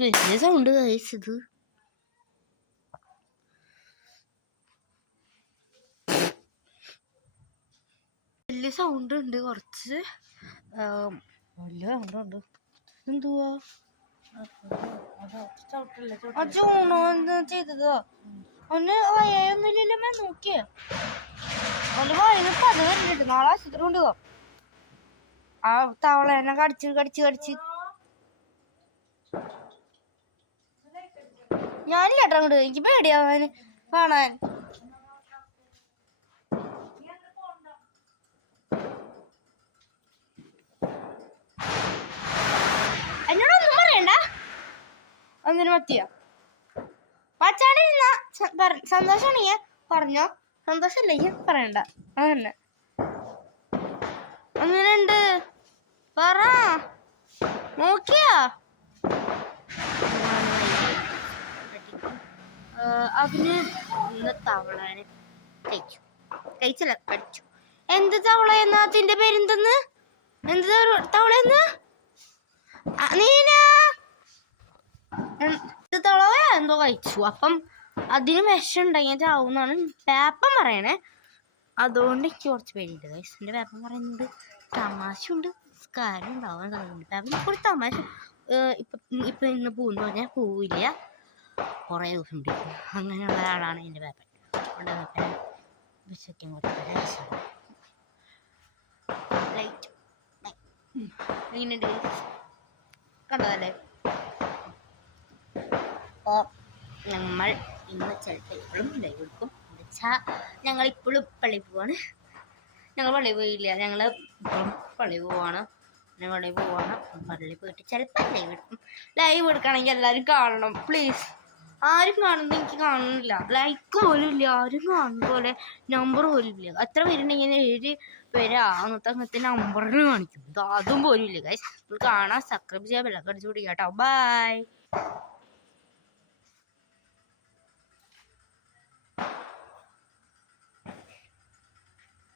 വലിയ സൗണ്ട് കഴിച്ചത്. വലിയ സൗണ്ട് ഉണ്ട്, കുറച്ച് വലിയ സൗണ്ട് ഉണ്ട്. എന്തുവാ ചൂണോ എന്താ ചെയ്തതോ? ഒന്ന് വയൊന്നുമില്ലല്ലോ നോക്കിയേ. ഒന്ന് വയനപ്പ അത് കണ്ടിട്ട് നാളെ ആശുപത്രി കൊണ്ടുപോ. ആ തവളേനെ കടിച്ച് കടിച്ച് കടിച്ച് ഞാനില്ല കേട്ടോ അങ്ങോട്ട്. എനിക്ക് പേടിയാവാൻ കാണാൻ. എന്നോടൊന്നും പറയണ്ട. ഒന്നിനും പറ്റിയ വച്ചാണ്ടിരുന്ന സന്തോഷാണ് പറഞ്ഞോ. സന്തോഷല്ലേ പറയണ്ട. അതന്നെ അങ്ങനെയുണ്ട് പറ. നോക്കിയാ അതിന് തവളനെ കഴിച്ചു. കഴിച്ചല്ല, കടിച്ചു. എന്ത് തവളയെന്നാ? അതിന്റെ പേരെന്തെന്ന്? എന്ത് തവളയെന്ന്? നീന തവള എന്തോ കഴിച്ചു. അപ്പം അതിന് വിഷം ഉണ്ടെങ്കിൽ ചാവുന്നാണ് പേപ്പൻ പറയണേ. അതുകൊണ്ട് എനിക്ക് കുറച്ച് പേടിയുണ്ട്. എന്റെ പേപ്പൻ പറയുന്നത് തമാശ ഉണ്ട്, കാര്യം ഉണ്ടാവാൻ കഴിയുന്നുണ്ട്. പേപ്പൻ കുറച്ച് തമാശ. ഇപ്പൊ ഇന്ന് പോകുന്നു പറഞ്ഞാൽ പോവില്ല, കുറേ ദിവസം പിടിക്കും. അങ്ങനെയുള്ള ഒരാളാണ് എൻ്റെ പേപ്പൻ. എൻ്റെ പേപ്പനെ വിശ്വസിക്കാൻ കുറച്ച് രസമാണ്. ലൈറ്റ് എങ്ങനെയുണ്ട് കണ്ടതല്ലേ? നമ്മൾ ഇന്ന് ചിലപ്പോൾ ഇപ്പോഴും ലൈവ് എടുക്കും. എന്ന് വെച്ചാൽ ഞങ്ങളിപ്പോഴും പള്ളിയിൽ പോവാണ്. ഞങ്ങൾ പള്ളിയിൽ പോയില്ല, ഞങ്ങൾ ഇപ്പോഴും പള്ളിയിൽ പോവാണ്. പള്ളിയിൽ പോയിട്ട് ചിലപ്പോൾ ലൈവ് എടുക്കും. ലൈവ് എടുക്കുകയാണെങ്കിൽ എല്ലാവരും കാണണം പ്ലീസ്. ആരും കാണുന്നത് എനിക്ക് കാണുന്നില്ല, ലൈക്ക് പോലും ഇല്ല. ആരും കാണുന്ന പോലെ നമ്പർ പോലും ഇല്ല. എത്ര പേരുണ്ടെങ്കിൽ 7 പേരാ അങ്ങനത്തെ നമ്പറിന് കാണിക്കും. അതും പോലും ഇല്ല ഗൈസ്. കാണാൻ സബ്സ്ക്രൈബ് ചെയ്യാൻ ബെല്ലൊക്കെ അടിച്ചു പിടിക്കാം കേട്ടോ. ബൈ.